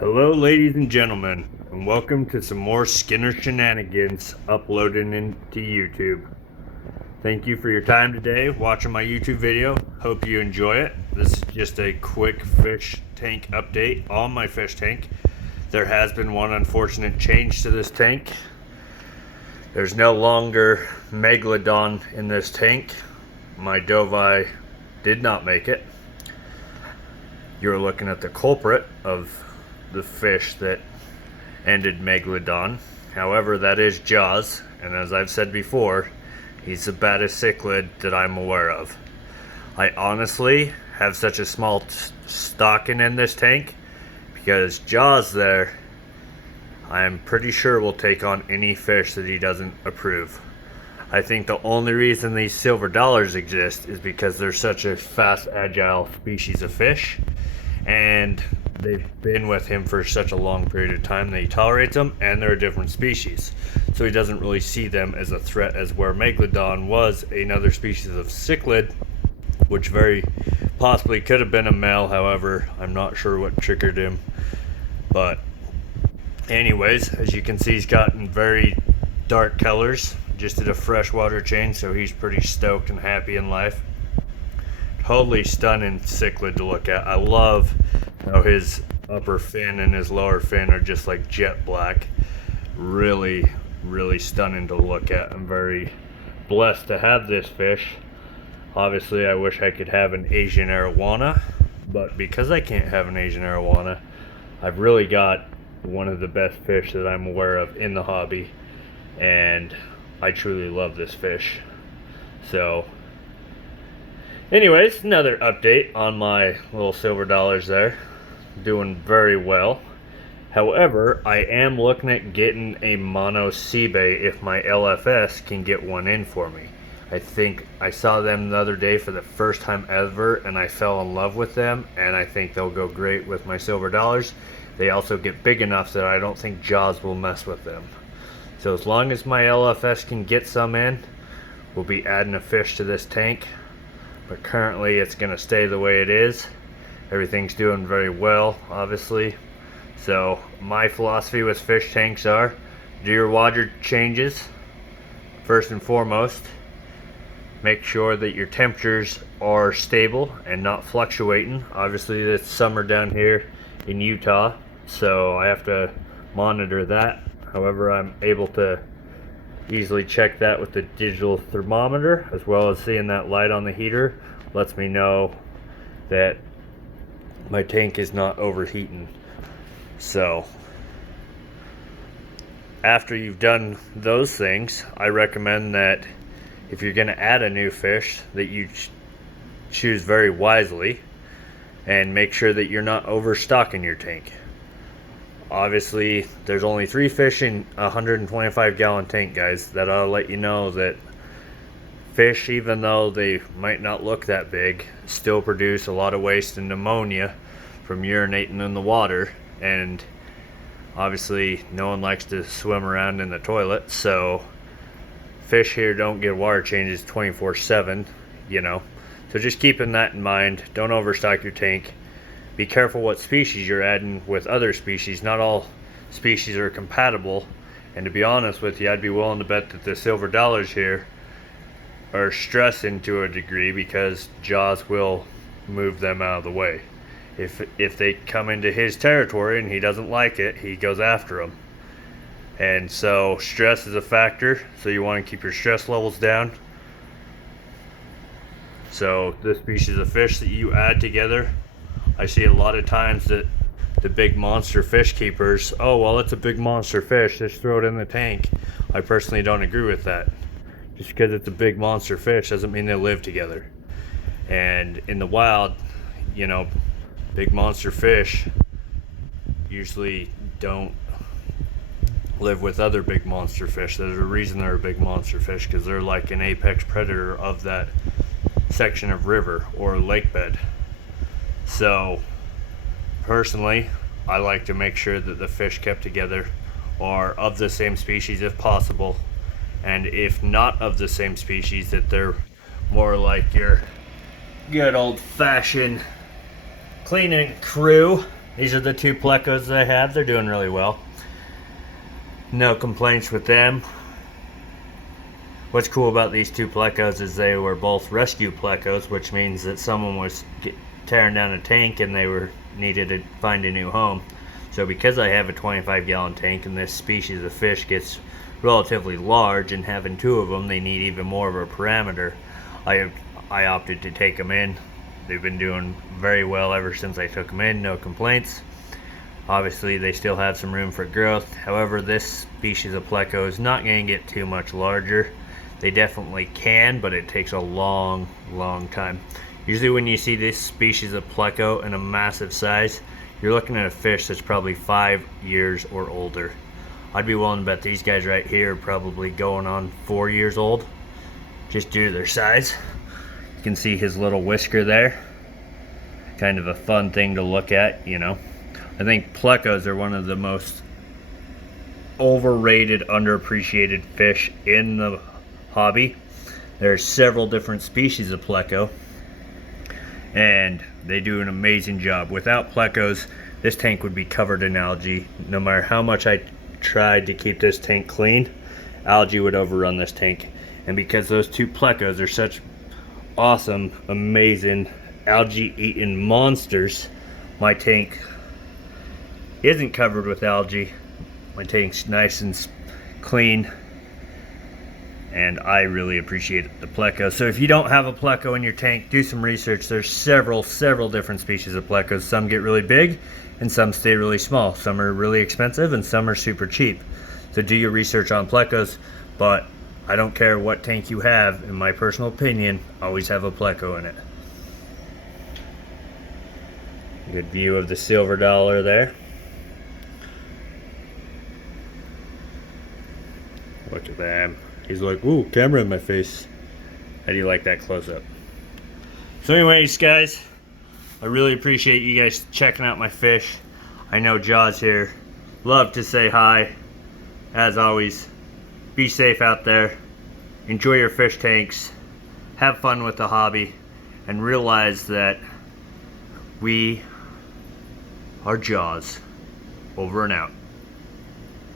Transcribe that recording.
Hello, ladies and gentlemen, and welcome to some more Skinner shenanigans uploaded into YouTube. Thank you for your time today watching my YouTube video. Hope you enjoy it. This is just a quick fish tank update on my fish tank. There has been one unfortunate change to this tank. There's no longer Megalodon in this tank. My Dovii did not make it. You're looking at the culprit of the fish that ended Megalodon. However, that is Jaws, and as I've said before, he's the baddest cichlid that I'm aware of. I honestly have such a small stocking in this tank because Jaws there, I'm pretty sure will take on any fish that he doesn't approve. I think the only reason these silver dollars exist is because they're such a fast, agile species of fish, and they've been with him for such a long period of time that he tolerates them, and they're a different species. So he doesn't really see them as a threat, as where Megalodon was another species of cichlid, which very possibly could have been a male. However, I'm not sure what triggered him. But anyways, as you can see, he's gotten very dark colors. Just did a freshwater change, so he's pretty stoked and happy in life. Totally stunning cichlid to look at. I love how his upper fin and his lower fin are just like jet black. Really stunning to look at. I'm very blessed to have this fish. Obviously, I wish I could have an Asian arowana, but because I can't have an Asian arowana, I've really got one of the best fish that I'm aware of in the hobby, and I truly love this fish. So anyways, another update on my little silver dollars there. Doing very well. However, I am looking at getting a mono sea bait if my LFS can get one in for me. I think I saw them the other day for the first time ever, and I fell in love with them, and I think they'll go great with my silver dollars. They also get big enough that I don't think Jaws will mess with them. So as long as my LFS can get some in, we'll be adding a fish to this tank. But currently it's going to stay the way it is. Everything's doing very well, obviously. So my philosophy with fish tanks are, do your water changes first and foremost. Make sure that your temperatures are stable and not fluctuating. Obviously it's summer down here in Utah, so I have to monitor that. However, I'm able to easily check that with the digital thermometer, as well as seeing that light on the heater lets me know that my tank is not overheating. So after you've done those things, I recommend that if you're going to add a new fish, that you choose very wisely and make sure that you're not overstocking your tank. Obviously, there's only 3 fish in a 125 gallon tank, guys. That I'll let you know that fish, even though they might not look that big, still produce a lot of waste and pneumonia from urinating in the water. And obviously, no one likes to swim around in the toilet, so fish here don't get water changes 24/7, you know. So just keeping that in mind, don't overstock your tank. Be careful what species you're adding with other species. Not all species are compatible, and to be honest with you, I'd be willing to bet that the silver dollars here are stressing to a degree because Jaws will move them out of the way. If they come into his territory and he doesn't like it, he goes after them. And so stress is a factor, so you want to keep your stress levels down. So this species of fish that you add together, I see a lot of times that the big monster fish keepers, oh well, it's a big monster fish, just throw it in the tank. I personally don't agree with that. Just because it's a big monster fish doesn't mean they live together. And in the wild, you know, big monster fish usually don't live with other big monster fish. There's a reason they're a big monster fish, because they're like an apex predator of that section of river or lake bed. So personally, I like to make sure that the fish kept together are of the same species if possible, and if not of the same species, that they're more like your good old-fashioned cleaning crew these are the two plecos that I have. They're doing really well. No complaints with them. What's cool about these two plecos is they were both rescue plecos, which means that someone was tearing down a tank and they needed to find a new home. So because I have a 25-gallon tank and this species of fish gets relatively large, and having two of them, they need even more of a parameter, I opted to take them in. They've been doing very well ever since I took them in, no complaints. Obviously they still have some room for growth. However, this species of pleco is not going to get too much larger. They definitely can, but it takes a long time. Usually when you see this species of pleco in a massive size, you're looking at a fish that's probably 5 years or older. I'd be willing to bet these guys right here are probably going on 4 years old, just due to their size. You can see his little whisker there. Kind of a fun thing to look at, you know. I think plecos are one of the most overrated, underappreciated fish in the hobby. There are several different species of pleco, and they do an amazing job. Without plecos, this tank would be covered in algae. No matter how much I tried to keep this tank clean, algae would overrun this tank. And because those two plecos are such awesome, amazing, algae-eating monsters, my tank isn't covered with algae. My tank's nice and clean, and I really appreciate the pleco. So if you don't have a pleco in your tank, do some research. There's several different species of plecos. Some get really big and some stay really small. Some are really expensive and some are super cheap. So do your research on plecos, but I don't care what tank you have, in my personal opinion, always have a pleco in it. Good view of the silver dollar there. Look at that. He's like, ooh, camera in my face. How do you like that close-up? So anyways, guys, I really appreciate you guys checking out my fish. I know Jaws here. Love to say hi. As always, be safe out there. Enjoy your fish tanks. Have fun with the hobby. And realize that we are Jaws. Over and out.